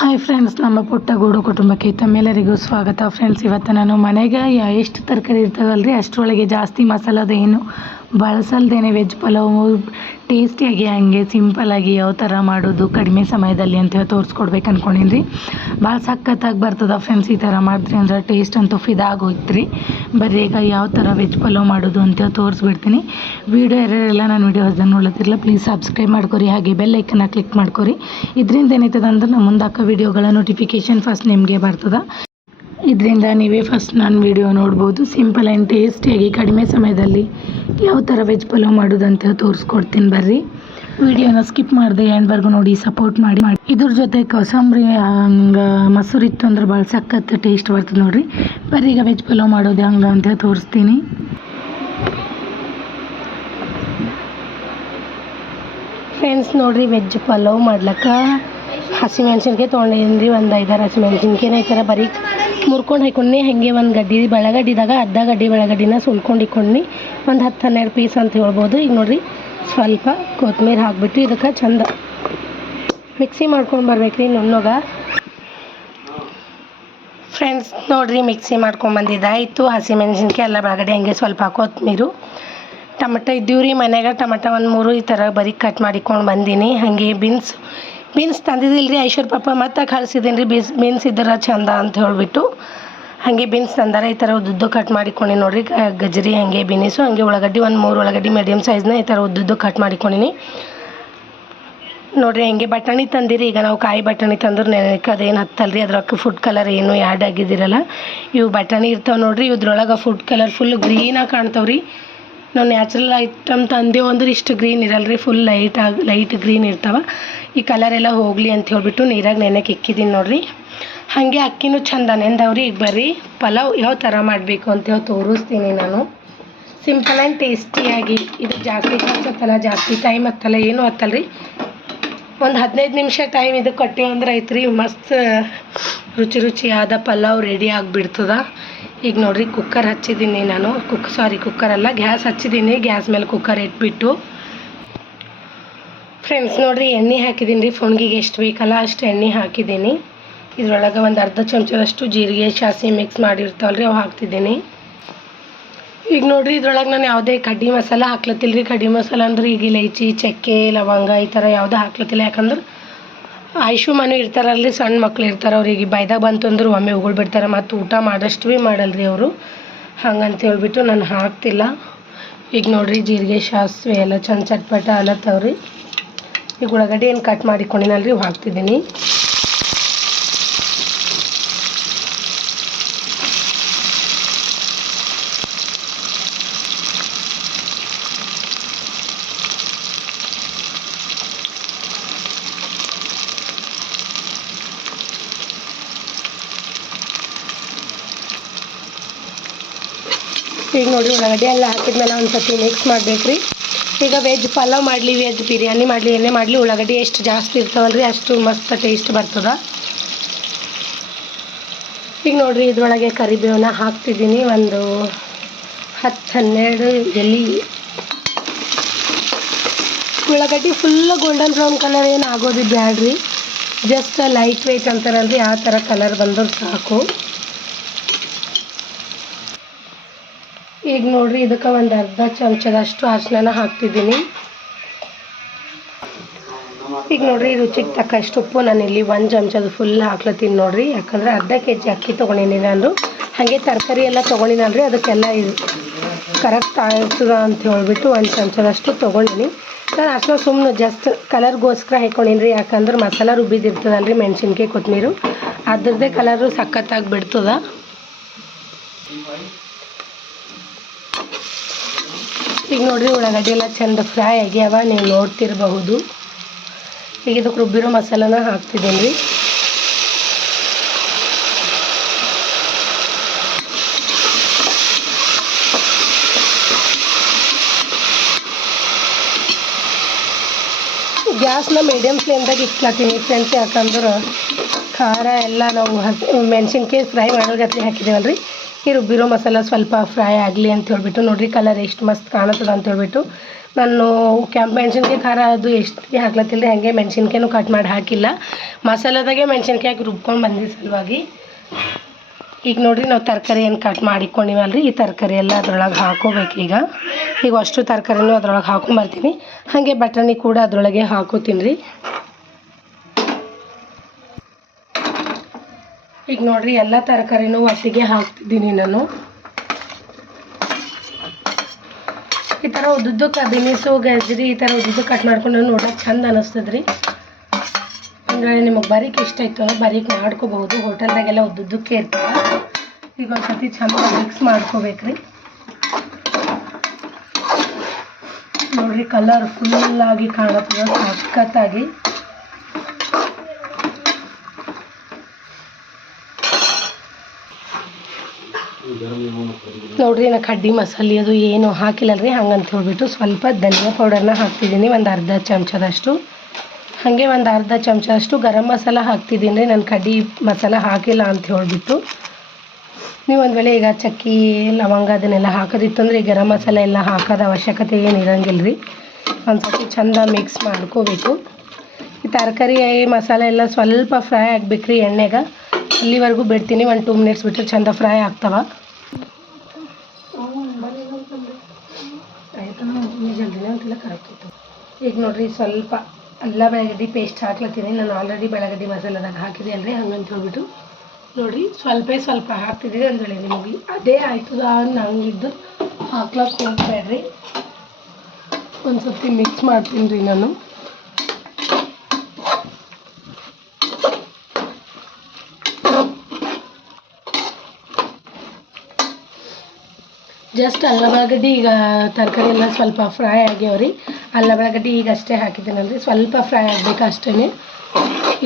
Hi friends ನಮ್ಮ ಪುಟ್ಟ ಗೂಡು ಕುಟುಂಬಕ್ಕೆ ತಮ್ಮೆಲ್ಲರಿಗೂ ಸ್ವಾಗತ. ಫ್ರೆಂಡ್ಸ್ ಇವತ್ತು ನಾನು ಮನೆಗೆ ಎಷ್ಟು ತರಕಾರಿ ಇರ್ತದಲ್ರಿ, ಅಷ್ಟರೊಳಗೆ ಜಾಸ್ತಿ ಮಸಾಲದ ಏನು ಬಳಸಲ್ದೇನೆ ವೆಜ್ ಪಲಾವು ಟೇಸ್ಟಿಯಾಗಿ ಹಂಗೆ ಸಿಂಪಲ್ಲಾಗಿ ಯಾವ ಥರ ಮಾಡೋದು ಕಡಿಮೆ ಸಮಯದಲ್ಲಿ ಅಂತ ತೋರಿಸ್ಕೊಡ್ಬೇಕು ಅಂದ್ಕೊಂಡಿನಿ ಭಾಳ ಸಖತ್ತಾಗಿ ಬರ್ತದ ಫ್ರೆಂಡ್ಸ್ ಈ ಥರ ಮಾಡಿದ್ರಿ ಅಂದ್ರೆ ಟೇಸ್ಟ್ ಅಂತೂ ಫಿದಾಗೋಯ್ತು ರೀ ಬರ್ರಿ ಈಗ ಯಾವ ಥರ ವೆಜ್ ಪಲಾವ್ ಮಾಡೋದು ಅಂತ ತೋರಿಸ್ಬಿಡ್ತೀನಿ. ವೀಡಿಯೋ ಯಾರ್ಯಾರೆಲ್ಲ ನಾನು ವೀಡಿಯೋ ಹೊಸದನ್ನು ನೋಡ್ಲತ್ತಿರಲ್ಲ ಪ್ಲೀಸ್ ಸಬ್ಸ್ಕ್ರೈಬ್ ಮಾಡ್ಕೊರಿ, ಹಾಗೆ ಬೆಲ್ ಐಕನ್ನ ಕ್ಲಿಕ್ ಮಾಡ್ಕೊರಿ. ಇದರಿಂದ ಏನಾಯ್ತದ ಅಂದ್ರೆ ನಮ್ಮ ಮುಂದೆ ಹಾಕೋ ವೀಡಿಯೋಗಳ ನೋಟಿಫಿಕೇಷನ್ ಫಸ್ಟ್ ನಿಮಗೆ ಬರ್ತದ. ಇದರಿಂದ ನೀವೇ ಫಸ್ಟ್ ನಾನು ವಿಡಿಯೋ ನೋಡ್ಬೋದು. ಸಿಂಪಲ್ ಆ್ಯಂಡ್ ಟೇಸ್ಟಿಯಾಗಿ ಕಡಿಮೆ ಸಮಯದಲ್ಲಿ ಯಾವ ಥರ ವೆಜ್ ಪಲಾವ್ ಮಾಡೋದಂತ ತೋರಿಸ್ಕೊಡ್ತೀನಿ ಬರ್ರಿ. ವಿಡಿಯೋನ ಸ್ಕಿಪ್ ಮಾಡಿದೆ ಎಂಡ್ವರೆಗೂ ನೋಡಿ ಸಪೋರ್ಟ್ ಮಾಡಿ ಮಾಡಿ. ಇದ್ರ ಜೊತೆ ಕೋಸಂಬರಿ ಹಂಗೆ ಮೊಸರು ಇತ್ತು ಅಂದ್ರೆ ಭಾಳ ಸಖತ್ ಟೇಸ್ಟ್ ಬರ್ತದೆ ನೋಡಿರಿ. ಬರ್ರಿ ಈಗ ವೆಜ್ ಪಲಾವ್ ಮಾಡೋದು ಹಂಗೆ ಅಂತ ತೋರಿಸ್ತೀನಿ. ಫ್ರೆಂಡ್ಸ್ ನೋಡಿರಿ ವೆಜ್ ಪಲಾವ್ ಮಾಡ್ಲಕ್ಕ ಹಸಿಮೆಣ್ಸಿನ್ಕಾಯಿ ತೊಗೊಂಡಿದ್ದೀನಿ ರೀ ಒಂದು ಐದಾರು ಹಸಿಮೆಣ್ಸಿನ್ಕಾಯಿನ ಈ ಥರ ಬರೀ ಮುರ್ಕೊಂಡು ಹಾಕೊಂಡಿ ಹಾಗೆ ಒಂದು ಗಡ್ಡಿ, ಬೆಳಗಡ್ಡಿದಾಗ ಅರ್ಧ ಗಡ್ಡಿ ಬೆಳಗಡ್ಡಿನ ಸುಲ್ಕೊಂಡು ಇಕ್ಕೊಂಡು ಒಂದು ಹತ್ತು ಹನ್ನೆರಡು ಪೀಸ್ ಅಂತ ಹೇಳ್ಬೋದು. ಈಗ ನೋಡಿರಿ, ಸ್ವಲ್ಪ ಕೊತ್ತಂಬರಿ ಹಾಕ್ಬಿಟ್ಟು ಇದಕ್ಕೆ ಚಂದ ಮಿಕ್ಸಿ ಮಾಡ್ಕೊಂಡು ಬರ್ಬೇಕು ರೀ ನುಣ್ಣಗ ಫ್ರೆಂಡ್ಸ್ ನೋಡಿರಿ, ಮಿಕ್ಸಿ ಮಾಡ್ಕೊಂಬಂದಿದ್ದಾಯಿತು ಹಸಿಮೆಣ್ಸಿನ್ಕಾಯಿ ಎಲ್ಲ ಬೆಳಗಡೆ ಹಂಗೆ ಸ್ವಲ್ಪ ಕೊತ್ತಂಬರಿ ಟಮಟ ಇದ್ದೀವಿ ರೀ ಮನ್ಯಾಗ, ಟಮಟ ಒಂದು ಮೂರು ಈ ಥರ ಬರೀ ಕಟ್ ಮಾಡಿಕೊಂಡು ಬಂದೀನಿ. ಹಾಗೆ ಬೀನ್ಸ್ ಬೀನ್ಸ್ ತಂದಿದ್ದಿಲ್ಲ ರೀ ಐಶ್ವರ್ ಪಾಪ, ಮತ್ತೆ ಕಳ್ಸಿದ್ದೀನಿ ರೀ ಬೀನ್ಸ್ ಬೀನ್ಸ್ ಇದ್ರೆ ಚಂದ ಅಂತ ಹೇಳಿಬಿಟ್ಟು. ಹಾಗೆ ಬೀನ್ಸ್ ತಂದಾರ, ಈ ಥರ ಉದ್ದುದ್ದು ಕಟ್ ಮಾಡಿಕೊಂಡಿ ನೋಡಿರಿ ಗಜರಿ ಹಾಗೆ ಬೀನಿಸು ಹಾಗೆ ಉಳ್ಳಾಗಡ್ಡಿ, ಒಂದು ಮೂರು ಉಳ್ಳಾಗಡ್ಡಿ ಮೀಡಿಯಮ್ ಸೈಜ್ನ ಈ ಥರ ಉದ್ದುದ್ದು ಕಟ್ ಮಾಡಿಕೊಂಡಿನಿ. ನೋಡಿರಿ ಹಂಗೆ ಬಟಾಣಿ ತಂದಿರಿ, ಈಗ ನಾವು ಕಾಯಿ ಬಟಾಣಿ ತಂದ್ರೆ ನೆನಕ್ಕೆ ಅದೇನು ಹತ್ತಲ್ರಿ ಅದ್ರಕ್ಕೆ ಫುಡ್ ಕಲರ್ ಏನು ಆ್ಯಡ್ ಆಗಿದ್ದಿರಲ್ಲ. ಇವು ಬಟಾಣಿ ಇರ್ತಾವೆ ನೋಡ್ರಿ, ಇದ್ರೊಳಗೆ ಫುಡ್ ಕಲರ್ ಫುಲ್ ಗ್ರೀನಾಗಿ ಕಾಣ್ತಾವೆ ರೀ ನಾವು ನ್ಯಾಚುರಲ್ ಐಟಮ್ ತಂದೇವು ಅಂದ್ರೆ ಇಷ್ಟು ಗ್ರೀನ್ ಇರಲ್ಲ ರೀ ಫುಲ್ ಲೈಟ್ ಆಗಿ ಲೈಟ್ ಗ್ರೀನ್ ಇರ್ತಾವೆ. ಈ ಕಲರ್ ಎಲ್ಲ ಹೋಗಲಿ ಅಂತ ಹೇಳ್ಬಿಟ್ಟು ನೀರಾಗ ನೆನೆಕ್ಕೆ ಇಕ್ಕಿದ್ದೀನಿ ನೋಡಿರಿ. ಹಾಗೆ ಅಕ್ಕಿನೂ ಚಂದ ನೆಂದವ್ರಿ, ಈಗ ಬರ್ರಿ. ಪಲಾವ್ ಯಾವ ಥರ ಮಾಡಬೇಕು ಅಂತ ಹೇಳಿ ತೋರಿಸ್ತೀನಿ ನಾನು. ಸಿಂಪಲ್ ಆ್ಯಂಡ್ ಟೇಸ್ಟಿಯಾಗಿ ಇದು ಜಾಸ್ತಿ ಹತ್ತಲ್ಲ ಜಾಸ್ತಿ ಟೈಮ್ ಹತ್ತಲ್ಲ ಏನೂ ಹತ್ತಲ್ಲ ರೀ ಒಂದು ಹದಿನೈದು ನಿಮಿಷ ಟೈಮ್ ಇದು ಕೊಟ್ಟಿವಂದ್ರೆ ಐತ್ರಿ, ಮಸ್ತ್ ರುಚಿ ರುಚಿಯಾದ ಪಲಾವ್ ರೆಡಿ ಆಗಿಬಿಡ್ತದ. ಈಗ ನೋಡ್ರಿ ಕುಕ್ಕರ್ ಹಚ್ಚಿದ್ದೀನಿ ನಾನು. ಕುಕ್ ಸಾರಿ ಕುಕ್ಕರಲ್ಲ ಗ್ಯಾಸ್ ಹಚ್ಚಿದ್ದೀನಿ. ಗ್ಯಾಸ್ ಮೇಲೆ ಕುಕ್ಕರ್ ಇಟ್ಬಿಟ್ಟು. ಫ್ರೆಂಡ್ಸ್ ನೋಡ್ರಿ ಎಣ್ಣೆ ಹಾಕಿದ್ದೀನಿ ರೀ. ಫೋನ್ಗಿಗೆ ಎಷ್ಟು ಬೇಕಲ್ಲ ಅಷ್ಟು ಎಣ್ಣೆ ಹಾಕಿದ್ದೀನಿ. ಇದ್ರೊಳಗೆ ಒಂದು ಅರ್ಧ ಚಮಚದಷ್ಟು ಜೀರಿಗೆ ಶಾಸಿ ಮಿಕ್ಸ್ ಮಾಡಿರ್ತಾವಲ್ರಿ, ಅವು ಹಾಕ್ತಿದ್ದೀನಿ. ಈಗ ನೋಡ್ರಿ ಇದ್ರೊಳಗೆ ನಾನು ಯಾವುದೇ ಕಡ್ಡಿ ಮಸಾಲ ಹಾಕ್ಲತ್ತಿಲ್ಲ ರೀ ಕಡ್ಡಿ ಮಸಾಲ ಅಂದ್ರೆ ಈಗ ಇಲೈಚಿ, ಚಕ್ಕೆ, ಲವಂಗ ಈ ಥರ ಯಾವುದೂ ಹಾಕ್ಲತ್ತಿಲ್ಲ. ಯಾಕಂದ್ರೆ ಆಯುಷು ಮನೆ ಇರ್ತಾರಲ್ರಿ ಸಣ್ಣ ಮಕ್ಳು ಇರ್ತಾರೆ, ಅವ್ರಿಗೆ ಬೈದಾಗ ಬಂತು ಅಂದ್ರೆ ಒಮ್ಮೆ ಉಗುಳ್ ಬಿಡ್ತಾರೆ, ಮತ್ತು ಊಟ ಮಾಡಷ್ಟು ಭೀ ಮಾಡಲ್ರಿ ಅವರು. ಹಂಗಂತ ಹೇಳ್ಬಿಟ್ಟು ನಾನು ಹಾಕ್ತಿಲ್ಲ. ಈಗ ನೋಡಿರಿ ಜೀರಿಗೆ, ಸಾಸಿವೆ ಎಲ್ಲ ಚಂದ ಚಟ್ಪಟ ಅಲತ್ತವ್ರಿ ಈಗ ಉಳ್ಳಾಗಡ್ಡಿ ಏನು ಕಟ್ ಮಾಡಿಕೊಂಡಿನಲ್ರಿ ಹಾಕ್ತಿದ್ದೀನಿ. ಈಗ ನೋಡಿ ಉಳ್ಳಾಗಡ್ಡಿ ಎಲ್ಲ ಹಾಕಿದ್ಮೇಲೆ ಒಂದು ಸರ್ತಿ ಮಿಕ್ಸ್ ಮಾಡ್ಬೇಕ್ರಿ. ಈಗ ವೆಜ್ ಪಲಾವ್ ಮಾಡಲಿ ವೆಜ್ ಬಿರಿಯಾನಿ ಮಾಡಲಿ, ಎಣ್ಣೆ ಮಾಡಲಿ, ಉಳ್ಳಾಗಡ್ಡಿ ಎಷ್ಟು ಜಾಸ್ತಿ ಇರ್ತಾವಲ್ರಿ ಅಷ್ಟು ಮಸ್ತ್ ಟೇಸ್ಟ್ ಬರ್ತದೆ. ಈಗ ನೋಡ್ರಿ ಇದ್ರೊಳಗೆ ಕರಿಬೇವನ್ನ ಹಾಕ್ತಿದ್ದೀನಿ, ಒಂದು ಹತ್ತು ಹನ್ನೆರಡು ಎಲೆ. ಉಳ್ಳಾಗಡ್ಡಿ ಫುಲ್ ಗೋಲ್ಡನ್ ಬ್ರೌನ್ ಕಲರ್ ಏನು ಆಗೋದು ಬ್ಯಾಡ್ರಿ. ಜಸ್ಟ್ ಲೈಟ್ ವೆಯ್ಟ್ ಅಂತಾರಲ್ರಿ, ಆ ಥರ ಕಲರ್ ಬಂದ್ರೆ ಸಾಕು. ಈಗ ನೋಡ್ರಿ, ಇದಕ್ಕೆ ಒಂದು ಅರ್ಧ ಚಮಚದಷ್ಟು ಅರ್ಶಿನ ಹಾಕ್ತಿದ್ದೀನಿ. ಈಗ ನೋಡ್ರಿ, ರುಚಿಗೆ ತಕ್ಕಷ್ಟು ಉಪ್ಪು ನಾನು ಇಲ್ಲಿ ಒಂದು ಚಮಚದ ಫುಲ್ ಹಾಕ್ಲತ್ತೀನಿ ನೋಡ್ರಿ. ಯಾಕಂದ್ರೆ ಅರ್ಧ ಕೆ ಜಿ ಅಕ್ಕಿ ತೊಗೊಂಡಿನಿ ನಾನು. ಹಾಗೆ ತರಕಾರಿ ಎಲ್ಲ ತೊಗೊಂಡಿನಲ್ರಿ ಅದಕ್ಕೆಲ್ಲ ಇದು ಕರೆಕ್ಟ್ ಆಗ್ತದ ಅಂತ ಹೇಳ್ಬಿಟ್ಟು ಒಂದು ಚಮಚದಷ್ಟು ತೊಗೊಂಡಿನಿ. ನಾನು ಅರ್ಶಿನ ಸುಮ್ಮನೆ ಜಸ್ಟ್ ಕಲರ್ಗೋಸ್ಕರ ಹಾಕೊಂಡಿನಿ ಯಾಕಂದ್ರೆ ಮಸಾಲ ರುಬ್ಬಿದಿರ್ತದಲ್ರಿ ಮೆಣಸಿನ್ಕಾಯಿ ಕೊತ್ತಂಬರಿ ಅದ್ರದ್ದೇ ಕಲರು ಸಖತ್ತಾಗಿ ಬಿಡ್ತದ. ಈಗ ನೋಡ್ರಿ ಉಳ್ಳಾಗಡ್ಡಿ ಎಲ್ಲ ಚಂದ ಫ್ರೈ ಆಗ್ಯಾವ, ನೀವು ನೋಡ್ತಿರಬಹುದು. ಈಗ ಇದಕ್ಕೆ ರುಬ್ಬಿರೋ ಮಸಾಲನ ಹಾಕ್ತಿದ್ದೀನಿ. ರೀ ಗ್ಯಾಸ್ನ ಮೀಡಿಯಮ್ ಫ್ಲೇಮ್ದಾಗ ಇಟ್ಲತ್ತೀನಿ ಫ್ರೆಂಡ್ಸ್, ಯಾಕಂದ್ರೆ ಖಾರ ಎಲ್ಲ ನಾವು ಹಸಿ ಮೆಣಸಿನ್ಕಾಯಿ ಫ್ರೈ ಮಾಡೋಗತ್ಲೆ ಹಾಕಿದ್ದೇವಲ್ರಿ ಈ ರುಬ್ಬಿರೋ ಮಸಾಲ ಸ್ವಲ್ಪ ಫ್ರೈ ಆಗಲಿ ಅಂತ ಹೇಳ್ಬಿಟ್ಟು, ನೋಡಿರಿ ಕಲರ್ ಎಷ್ಟು ಮಸ್ತ್ ಕಾಣತ್ತದ ಅಂತ ಹೇಳ್ಬಿಟ್ಟು, ನಾನು ಕೆಂಪು ಮೆಣಸಿನ್ಕಾಯಿ ಖಾರ ಅದು ಎಷ್ಟು ಹಾಕ್ಲತ್ತಿಲ್ಲ ಹಾಗೆ ಮೆಣಸಿನ್ಕಾಯಿನೂ ಕಟ್ ಮಾಡಿ ಹಾಕಿಲ್ಲ. ಮಸಾಲದಾಗೆ ಮೆಣಸಿನ್ಕಾಯಿ ಹಾಕಿ ರುಬ್ಕೊಂಡು ಬಂದಿದ್ದ ಸಲುವಾಗಿ. ಈಗ ನೋಡಿರಿ ನಾವು ತರಕಾರಿ ಏನು ಕಟ್ ಮಾಡಿಕೊಂಡಿವಲ್ಲ ರೀ ಈ ತರಕಾರಿ ಎಲ್ಲ ಅದರೊಳಗೆ ಹಾಕೋಬೇಕು ಈಗ. ಈಗ ಅಷ್ಟು ತರಕಾರಿನೂ ಅದ್ರೊಳಗೆ ಹಾಕೊಂಡ್ಬರ್ತೀನಿ ಹಾಗೆ ಬಟಾಣಿ ಕೂಡ ಅದರೊಳಗೆ ಹಾಕೋತೀನಿ ರೀ. ಈಗ ನೋಡ್ರಿ ಎಲ್ಲ ತರಕಾರಿನೂ ಒಟ್ಟಿಗೆ ಹಾಕ್ತಿದ್ದೀನಿ ನಾನು. ಈ ಥರ ಉದ್ದುದ್ದು ಕಬಿನಿಸು ಗಜ್ರಿ ಈ ಥರ ಉದ್ದುದ್ದು ಕಟ್ ಮಾಡ್ಕೊಂಡು ನೋಡೋಕೆ ಚಂದ ಅನಿಸ್ತದೆ ರೀ ಅಂದರೆ ನಿಮಗೆ ಬರೀಕ್ ಇಷ್ಟ ಇತ್ತು ಅಂದ್ರೆ ಬರೀಕ್ ಮಾಡ್ಕೋಬಹುದು. ಹೋಟೆಲ್ದಾಗೆಲ್ಲ ಉದ್ದುದ್ದಕ್ಕೆ ಇರ್ತವೆ ಈಗ ಒಂದು ಸತಿ ಚಂದ ಮಿಕ್ಸ್ ಮಾಡ್ಕೋಬೇಕ್ರಿ. ನೋಡ್ರಿ ಕಲರ್ ಫುಲ್ಲಾಗಿ ಕಾಣತ್ತದ ಸಖತ್ತಾಗಿ. ನೋಡ್ರಿ ನಾ ಕಡ್ಡಿ ಮಸಾಲೆ ಅದು ಏನು ಹಾಕಿಲ್ಲಲ್ರಿ ಹಂಗೆ ಹಂಗಂತ ಹೇಳ್ಬಿಟ್ಟು ಸ್ವಲ್ಪ ಧನಿಯಾ ಪೌಡರ್ನ ಹಾಕ್ತಿದ್ದೀನಿ, ಒಂದು ಅರ್ಧ ಚಮಚದಷ್ಟು. ಹಾಗೆ ಒಂದು ಅರ್ಧ ಚಮಚದಷ್ಟು ಗರಂ ಮಸಾಲ ಹಾಕ್ತಿದ್ದೀನಿ ರೀ ನಾನು ಕಡ್ಡಿ ಮಸಾಲ ಹಾಕಿಲ್ಲ ಅಂತ ಹೇಳ್ಬಿಟ್ಟು. ನೀವು ಒಂದು ವೇಳೆ ಈಗ ಚಕ್ಕಿ, ಲವಂಗ ಅದನ್ನೆಲ್ಲ ಹಾಕೋದಿತ್ತಂದ್ರೆ ಈ ಗರಂ ಮಸಾಲ ಎಲ್ಲ ಹಾಕೋದ ಅವಶ್ಯಕತೆ ಏನು ಇರಂಗಿಲ್ಲ ರೀ ಒಂದು ಸ್ವಲ್ಪ ಚಂದ ಮಿಕ್ಸ್ ಮಾಡ್ಕೋಬೇಕು. ಈ ತರಕಾರಿ ಮಸಾಲೆ ಎಲ್ಲ ಸ್ವಲ್ಪ ಫ್ರೈ ಆಗ್ಬೇಕು ರೀ ಎಣ್ಣೆಗೆ. ಇಲ್ಲಿವರೆಗೂ ಬಿಡ್ತೀನಿ, ಒಂದು ಟೂ ಮಿನಿಟ್ಸ್ ಬಿಟ್ಟರೆ ಚಂದ ಫ್ರೈ ಆಗ್ತಾವ ಜಲ್ದಿನೇ ಅಂತಿಲ್ಲ ಕರೆಕ್ಟ್ ಇತ್ತು ಈಗ ನೋಡ್ರಿ ಸ್ವಲ್ಪ ಅಲ್ಲ ಬೆಳಗಡ್ಡಿ ಪೇಸ್ಟ್ ಹಾಕ್ಲತ್ತೀನಿ. ನಾನು ಆಲ್ರೆಡಿ ಬೆಳಗಡ್ಡಿ ಮಸಾಲದಾಗ ಹಾಕಿದೆ ಅಲ್ರಿ, ಹಂಗಂತ ಹೇಳ್ಬಿಟ್ಟು. ನೋಡ್ರಿ, ಸ್ವಲ್ಪ ಸ್ವಲ್ಪ ಹಾಕ್ತಿದ್ದೀರಿ ಅಂದೇಳಿ ನಿಮಗೆ ಅದೇ ಆಯ್ತದ ನಂಗಿದ್ದು ಹಾಕ್ಲಕ್ಕೆ ಹೋಗ್ಬೇಡ್ರಿ. ಒಂದು ಸರ್ತಿ ಮಿಕ್ಸ್ ಮಾಡ್ತೀನಿ ರೀ ನಾನು. ಜಸ್ಟ್ ಅಲ್ಲ ಬೆಳಗಡ್ಡಿ ಈಗ ತರಕಾರಿ ಎಲ್ಲ ಸ್ವಲ್ಪ ಫ್ರೈ ಆಗ್ಯಾವ್ರಿ. ಅಲ್ಲ ಬೆಳಗಡ್ಡಿ ಈಗ ಅಷ್ಟೇ ಹಾಕಿದ್ದೀನಲ್ರಿ. ಸ್ವಲ್ಪ ಫ್ರೈ ಆಗಬೇಕು ಅಷ್ಟೇ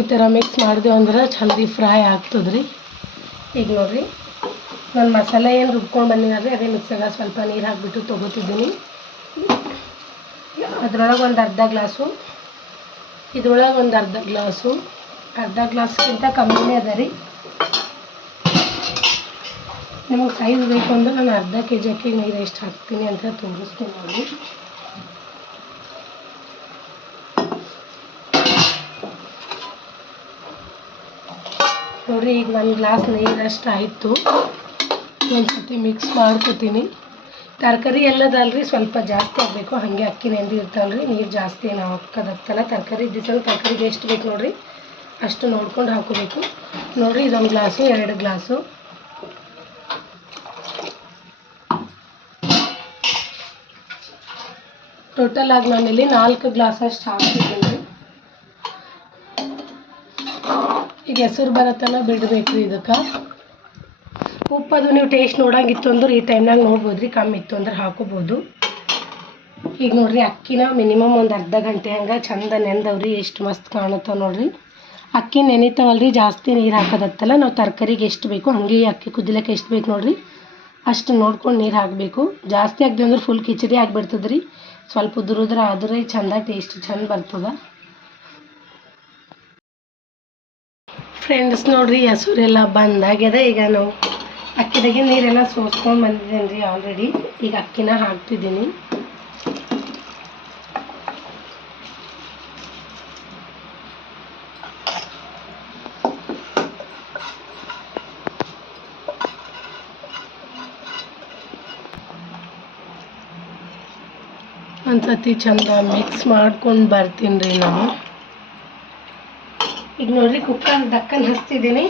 ಈ ಥರ ಮಿಕ್ಸ್ ಮಾಡಿದೆವು ಅಂದ್ರೆ ಚಂದಿ ಫ್ರೈ ಆಗ್ತದೆ ರೀ ಈಗ ನೋಡಿರಿ. ನಾನು ಮಸಾಲೆ ಏನು ರುಬ್ಕೊಂಡು ಬಂದಿನಲ್ರಿ, ಅದೇ ಮಿಕ್ಸಾಗ ಸ್ವಲ್ಪ ನೀರು ಹಾಕಿಬಿಟ್ಟು ತೊಗೋತಿದ್ದೀನಿ. ಅದ್ರೊಳಗೆ ಒಂದು ಅರ್ಧ ಗ್ಲಾಸು, ಇದ್ರೊಳಗೆ ಒಂದು ಅರ್ಧ ಗ್ಲಾಸು. ಅರ್ಧ ಗ್ಲಾಸ್ಗಿಂತ ಕಮ್ಮಿನೇ ಅದ ರೀ. ನಿಮಗೆ ಸೈಜ್ ಬೇಕು ಅಂದ್ರೆ ನಾನು ಅರ್ಧ ಕೆ ಜಿ ಅಕ್ಕಿ ನೀರು ಎಷ್ಟು ಹಾಕ್ತೀನಿ ಅಂತ ತೋರಿಸ್ತೀನಿ ನೋಡಿ. ನೋಡಿರಿ, ಈಗ ಒಂದು ಗ್ಲಾಸ್ ನೀರಷ್ಟು ಆಯಿತು. ಒಂದು ಸರ್ತಿ ಮಿಕ್ಸ್ ಮಾಡ್ಕೋತೀನಿ. ತರಕಾರಿ ಎಲ್ಲದಲ್ರಿ ಸ್ವಲ್ಪ ಜಾಸ್ತಿ ಆಗಬೇಕು. ಹಾಗೆ ಅಕ್ಕಿ ನೆಂದು ಇರ್ತಾವಲ್ರಿ ನೀರು ಜಾಸ್ತಿ ಏನು ಹಾಕೋದಾಗ್ತಲ್ಲ ತರಕಾರಿ ದಿವಸ ತರಕಾರಿಗೆ ಎಷ್ಟು ಬೇಕು ನೋಡಿರಿ, ಅಷ್ಟು ನೋಡ್ಕೊಂಡು ಹಾಕೋಬೇಕು. ನೋಡಿರಿ, ಇದೊಂದು ಗ್ಲಾಸು ಎರಡು ಗ್ಲಾಸು ಟೋಟಲ್ ಆಗಿ ನಾನಿಲ್ಲಿ ನಾಲ್ಕು ಗ್ಲಾಸ್ ಅಷ್ಟು ಹಾಕ್ತಿದ್ದೀನಿ. ಈಗ ಹೆಸರು ಬರತ್ತನ ಬಿಡಬೇಕು ಇದಕ್ಕೆ. ಉಪ್ಪದು ನೀವು ಟೇಸ್ಟ್ ನೋಡಂಗಿತ್ತು ಅಂದ್ರೆ ಈ ಟೈಮ್ನಾಗ ನೋಡ್ಬೋದು ರೀ ಕಮ್ಮಿ ಇತ್ತು ಅಂದ್ರೆ ಹಾಕೋಬೋದು. ಈಗ ನೋಡ್ರಿ ಅಕ್ಕಿನ ಮಿನಿಮಮ್ ಒಂದು ಅರ್ಧ ಗಂಟೆ ಹಂಗೆ ಚಂದ ನೆಂದವ್ರಿ, ಎಷ್ಟು ಮಸ್ತ್ ಕಾಣುತ್ತೆ ನೋಡ್ರಿ. ಅಕ್ಕಿ ನೆನಿತಾವಲ್ರಿ, ಜಾಸ್ತಿ ನೀರು ಹಾಕೋದತ್ತಲ್ಲ, ನಾವು ತರಕಾರಿಗೆ ಎಷ್ಟು ಬೇಕು ಹಂಗೆ ಅಕ್ಕಿ ಕುದಿಲಕ್ಕೆ ಎಷ್ಟು ಬೇಕು ನೋಡ್ರಿ. ಅಷ್ಟು ನೋಡ್ಕೊಂಡು ನೀರು ಹಾಕಬೇಕು. ಜಾಸ್ತಿ ಆಗದೆ ಅಂದ್ರೆ ಫುಲ್ ಕಿಚಡಿ ಆಗಿಬಿಡ್ತದೆ ರೀ ಸ್ವಲ್ಪ ಉದುರಿದ್ರೆ ಆದರೆ ಚಂದ ಟೇಸ್ಟ್ ಚಂದ ಬರ್ತದ. ಫ್ರೆಂಡ್ಸ್ ನೋಡ್ರಿ ಹೆಸರೆಲ್ಲ ಬಂದಾಗ್ಯದ. ಈಗ ನಾವು ಅಕ್ಕಿದಾಗೆ ನೀರೆಲ್ಲ ಸೋಸ್ಕೊಂಡು ಬಂದಿದ್ದೇನೆ ರೀ ಆಲ್ರೆಡಿ ಈಗ ಅಕ್ಕಿನ ಹಾಕ್ತಿದ್ದೀನಿ. ಒಂದು ಸತಿ ಚಂದ ಮಿಕ್ಸ್ ಮಾಡ್ಕೊಂಡು ಬರ್ತೀನಿ ರೀ ನಾನು. ಈಗ ನೋಡ್ರಿ ಕುಕ್ಕರ್ ಡಕ್ಕನ್ ಹಚ್ತಿದ್ದೀನಿ.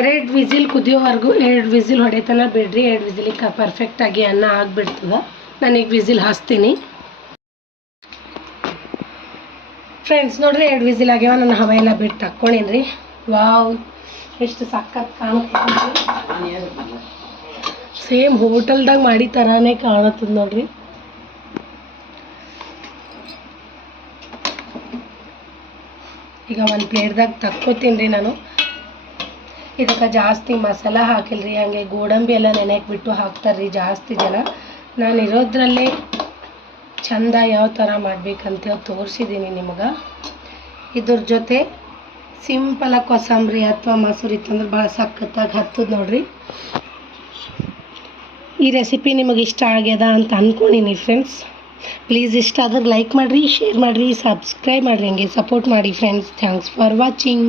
ಎರಡು ವಿಸಿಲ್ ಕುದಿಯೋವರೆಗೂ ಎರಡು ವಿಸಿಲ್ ಹೊಡೆತನ ಬಿಡ್ರಿ. ಎರಡು ವಿಸಿಲಿಗೆ ಪರ್ಫೆಕ್ಟಾಗಿ ಅನ್ನ ಆಗಿಬಿಡ್ತದ. ನಾನೀಗ ವಿಸಿಲ್ ಹಚ್ತೀನಿ. ಫ್ರೆಂಡ್ಸ್ ನೋಡ್ರಿ ಎರಡು ವಿಸಿಲ್ ಆಗ್ಯಾವ. ನಾನು ಹವ ಎಲ್ಲ ಬಿಟ್ಟು ತಕ್ಕೊಂಡೇನಿ ರೀ ವಾವ್, ಎಷ್ಟು ಸಖತ್ ಕಾಣುತ್ತೆ ಸೇಮ್ ಹೋಟೆಲ್ದಾಗ ಮಾಡಿ ಥರಾನೇ ಕಾಣತ್ತದ ನೋಡ್ರಿ. ಈಗ ಒಂದು ಪ್ಲೇಟ್ದಾಗ ತಕ್ಕೋತೀನಿ ರೀ ನಾನು. ಇದಕ್ಕೆ ಜಾಸ್ತಿ ಮಸಾಲ ಹಾಕಿಲ್ರಿ, ಹಂಗೆ ಗೋಡಂಬಿ ಎಲ್ಲ ನೆನೆಯಕ್ಕೆ ಬಿಟ್ಟು ಹಾಕ್ತಾರೆ ಜಾಸ್ತಿ ಜನ. ನಾನು ಇರೋದ್ರಲ್ಲೇ ಚಂದ ಯಾವ ಥರ ಮಾಡ್ಬೇಕಂತ ತೋರಿಸಿದ್ದೀನಿ ನಿಮಗೆ. ಇದ್ರ ಜೊತೆ ಸಿಂಪಲಾಗಿ ಕೊಸಂಬರಿ ಅಥವಾ ಮೊಸರು ಇತ್ತಂದ್ರೆ ಭಾಳ ಸಖತ್ತಾಗಿ ಹತ್ತದ ನೋಡ್ರಿ. ಈ ರೆಸಿಪಿ ನಿಮಗೆ ಇಷ್ಟ ಆಗ್ಯದ ಅಂತ ಅಂದ್ಕೊಂಡಿನಿ ಫ್ರೆಂಡ್ಸ್ ಪ್ಲೀಸ್ ಇಷ್ಟ ಆದ್ರೆ ಲೈಕ್ ಮಾಡಿರಿ ಶೇರ್ ಮಾಡಿರಿ ಸಬ್ಸ್ಕ್ರೈಬ್ ಮಾಡಿರಿ, ಹಂಗೆ ಸಪೋರ್ಟ್ ಮಾಡಿ ಫ್ರೆಂಡ್ಸ್ ಥ್ಯಾಂಕ್ಸ್ ಫಾರ್ ವಾಚಿಂಗ್